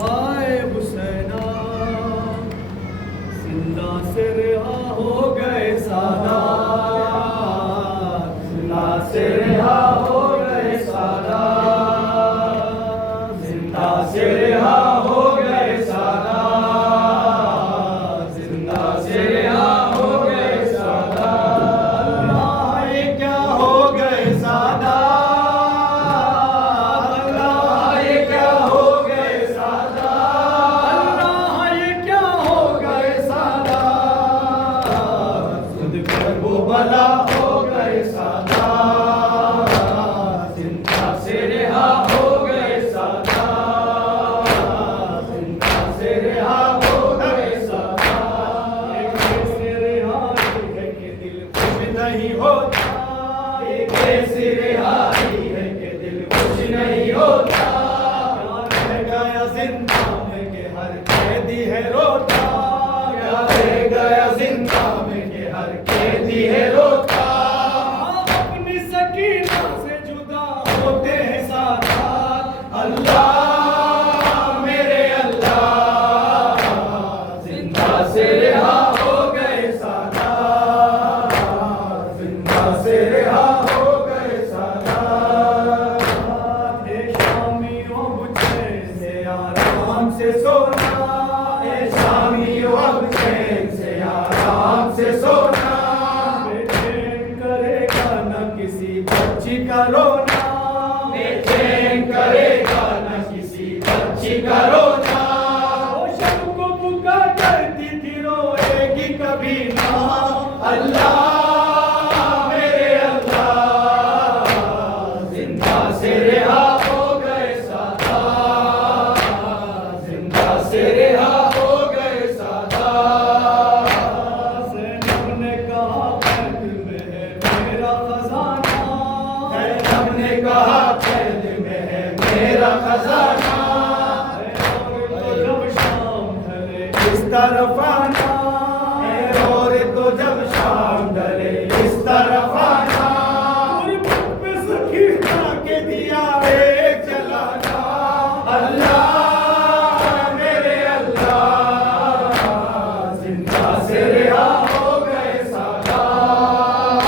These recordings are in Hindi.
हाय हुसैना जिंदा से रिहा हो गए सादात, जिंदा से रिहा हो गए सादात, जिंदा से रिहा हो गए सादात, जिंदा से रिहा हो गए सादात। अल्लाह ये क्या हो गए सादात, अल्लाह ये क्या हो गए सादात, अल्लाह ये क्या हो गए सादात, खुद करबो भला हो गए सादात, जिंदा से रिहा हो गए सादात, जिंदा से रिहा हो गए सादात। एक ऐसी रिहाई है कि दिल खुश नहीं होता, एक ऐसी रिहाई है कि दिल खुश नहीं होता। क्या रह गया जिंदा में कि हर कैदी है रोता, क्या रह गया जिंदा में कि हर कैदी है रोता। अपनी सकीना से जुदा होते हैं सादात, अल्लाह मेरे अल्लाह, जिंदा से रिहा हो गए सादात, जिंदा से रिहा हो गए सादात। ए शामियों अब चैन से आराम से सोना, ए शामियों अब चैन से आराम से सोना। बेचैन करेगा न किसी बच्ची का रोना, बेचैन करेगा न किसी बच्ची का रोना। वो शब को बुका करती थी रोएगी कभी ना, अल्लाह मेरे अल्लाह, जिंदा से रिहा हो गए सादात, जिंदा से रिहा हो गए सादात। ज़ैनब ने कहा कैद में है मेरा खजाना, ज़ैनब ने कहा कैद में है मेरा खजाना। और तो जब शाम ढले इस तरफ आना, और तो जब शाम ढले इस तरफ आना। गुरबत पे सकीना के दिया एक जलाना, अल्लाह मेरे अल्लाह, जिंदा से रिहा हो गए सादात,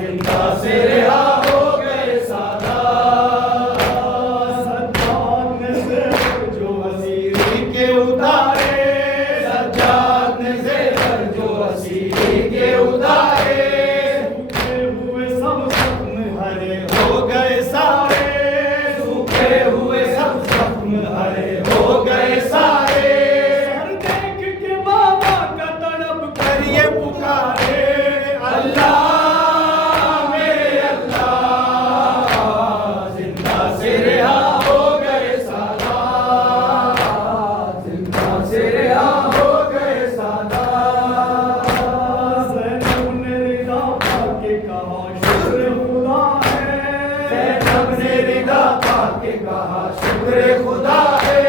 जिंदा से रिहा हो गए सादात। सज्जाद ने ज़ेवर जो असीरी के उतारे, सज्जाद ने ज़ेवर जो असीरी के उतारे। सूखे हुए सब जख्म हरे हो गए सारे, सूखे हुए सब जख्म हरे हो गए सारे। हर देख के बाबा का तड़प कर ये पुकारे, अल्लाह मेरे अल्लाह, जिंदा से रिहा हो गए सादात, जिंदा से रिहा हो गए सादात। ज़ैनब ने रिदा पाके कहा शुक्र खुदा है, ज़ैनब ने रिदा पाके कहा शुक्र खुदा है।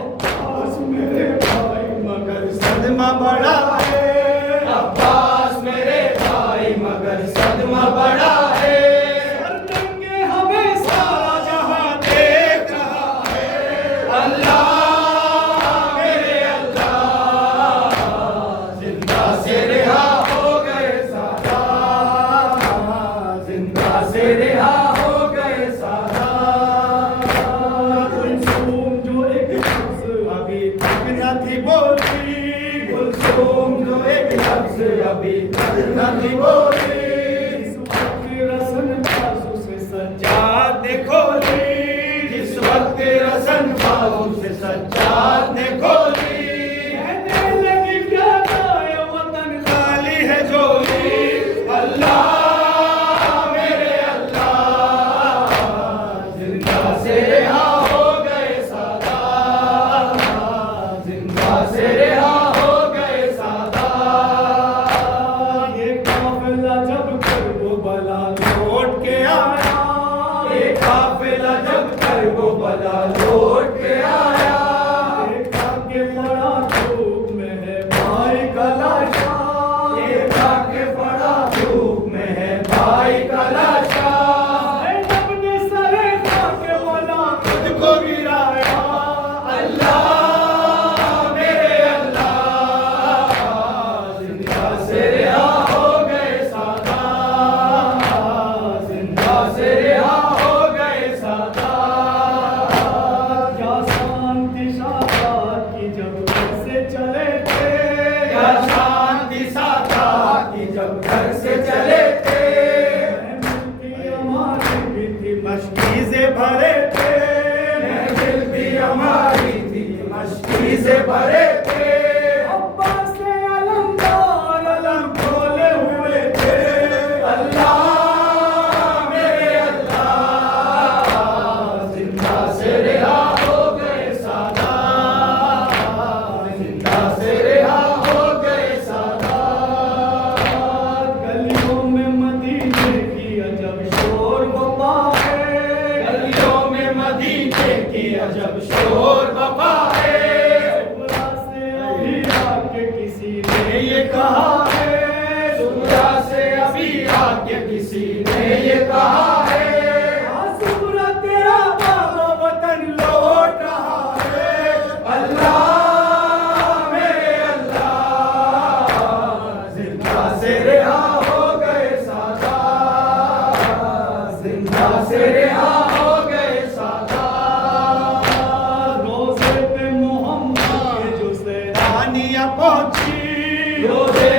अब्बास मेरे भाई मगर सदमा बड़ा है, अब्बास मेरे भाई मगर सदमा बड़ा है। हर दंगे हमें सारा जहां देख रहा है, अल्लाह मेरे अल्लाह, जिंदा से रिहा हो गए सादात, जिंदा से रिहा हो गए सादात। कुलसूम जो एक लफ्ज़ अभी तक न थी बोली, कुलसूम जो एक लफ्ज़ अभी तक न थी बोली। इस वक्त रसन बाजू से सज्जाद ने खोली, इस वक्त रसन बाजू से सज्जाद ने खोली। कहने लगी क्या दाए वतन खाली है झोली, अल्लाह मेरे अल्लाह, जिंदा से रिहा हो गए सादात, जिंदा से रिहा हो गए सादात। ये काफिला जब करबला लौट के आया, ये काफिला जब करबला लौट के आया। देखा के से भरे थे, अब्बास से अलमदार अलम खोले हुए थे। अल्लाह मेरे अल्लाह, जिंदा से रिहा हो गए सादात, जिंदा से रिहा हो गए सादात। गलियों में मदीने की अजब शोर बपा है, गलियों में मदीने की अजब शोर बपा है। सुबरा से अभी आके किसी ने ये कहा है, सुबरा से अभी आके किसी ने ये कहा है, हाँ सुबरा तेरा बाबा वतन लौट रहा है। अल्लाह मेरे अल्लाह, जिंदा से रिहा हो गए सादात, जिंदा से रिहा हो गए सादात। रोज़े पे मोहम्मद के जो सैलानियाँ पहुंची, रोज़े